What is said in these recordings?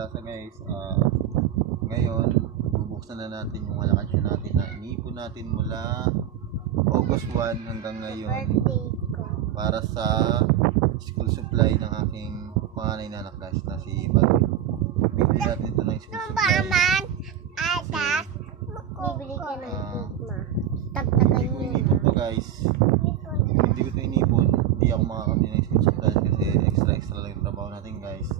Kalasa guys, ngayon bubuksan na natin yung alakansya natin na iniipon natin mula August 1 hanggang ngayon para sa school supply ng aking panganay na anak guys na si Baroy. Bibili natin ito ng school supply. Bibili ka ng Hindi ko inipon to guys. Hindi ko ito inipon. Hindi ako makakabili ng school supply kasi extra lang yung trabaho natin guys.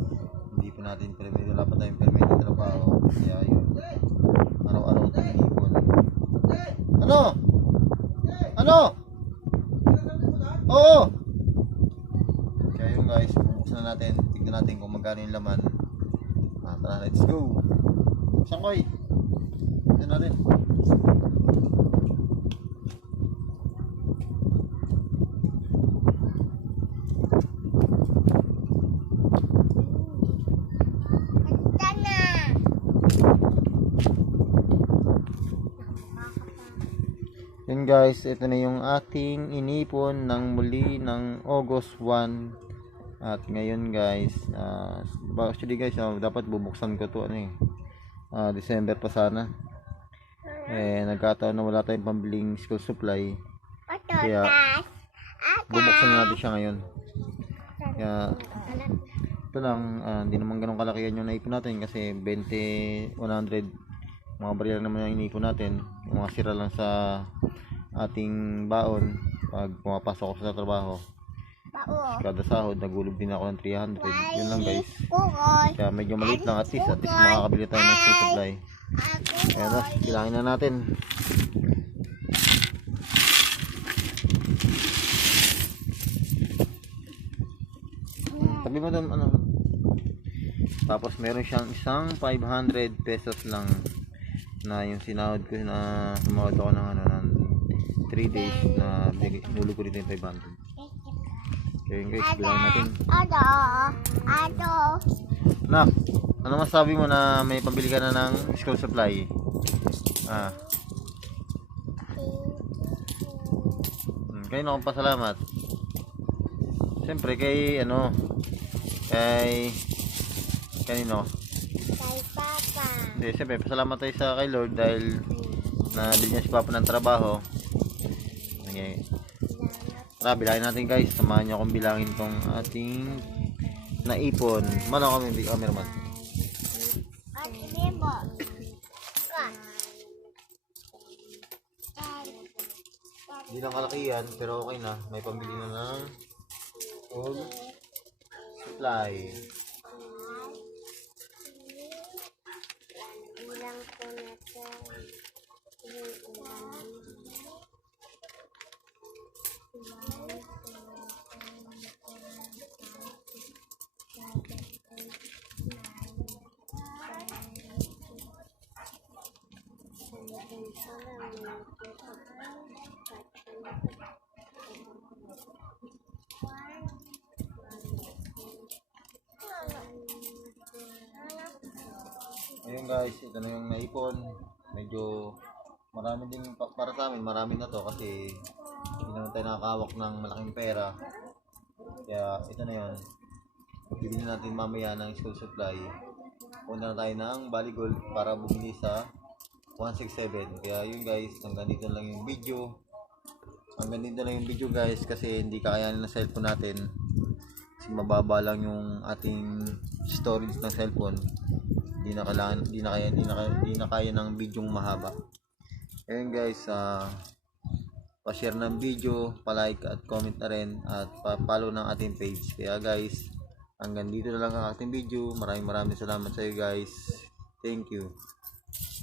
Hindi pa natin permit. Wala pa tayong permit ng trabaho. Kaya yun. Araw-araw ito inipon. Ano? Ano? Oo! Kaya yun guys. Buksan na natin. Tignan natin kung magkano yung laman. Tara, let's go. Buksan ko eh. Tignan natin. Yun guys, ito na yung ating inipon ng muli ng August 1. At ngayon guys, actually guys, dapat bubuksan ko to December pa sana. Nagkataon na wala tayong pambiling school supply. Kaya bubuksan na natin siya ngayon. Kaya ito lang, hindi naman ganun kalakihan yung naipon natin kasi 20, 100 mga barya naman yung inipon natin. Yung mga sira lang sa ating baon pag pumapasok ako sa trabaho. Kada sahod nagulog din ako ng 300. Yun lang guys. Kaya medyo maliit lang, at least makakabili tayo ng food supply. Kaya na, bilangin na natin. Sabi mo doon ano. Tapos meron siyang isang 500 pesos lang na yung sinahod ko na sumahod ako ng ng 3 days na nulog ko dito yung 500. Kaya yun guys, bilangin natin. Nak, ano masabi mo na may pambili ka na ng school supply? Kayo na akong pasalamat. Siyempre kay kay kanino? Kay Papa. Siyempre pasalamat tayo sa kay Lord dahil nabili niya si Papa ng trabaho. Okay. Tara, bilangin natin guys. Samahan niyo akong bilangin tong ating naipon. Mano kami, cameraman. Hindi lang kalakihan, pero okay na. May pambili na ng school supply. Ayun guys, ito na yung naipon. Medyo marami din para sa amin, marami na to kasi hindi naman tayo nakakawak ng malaking pera. Kaya ito na yun. Bibili natin mamaya ng school supply. Punta na tayo ng Bali Gold para bumili sa 167. Kaya yun guys, hanggang dito lang yung video. Hanggang dito lang yung video guys kasi hindi kakayanin ng cellphone natin. Kasi mababa lang yung ating storage ng cellphone. Hindi na kaya ng video mahaba. Ayun guys, pa-share ng video, pa-like at comment na rin at pa-follow ng ating page. Kaya guys, hanggang dito na lang ang ating video. Maraming salamat sa iyo guys. Thank you.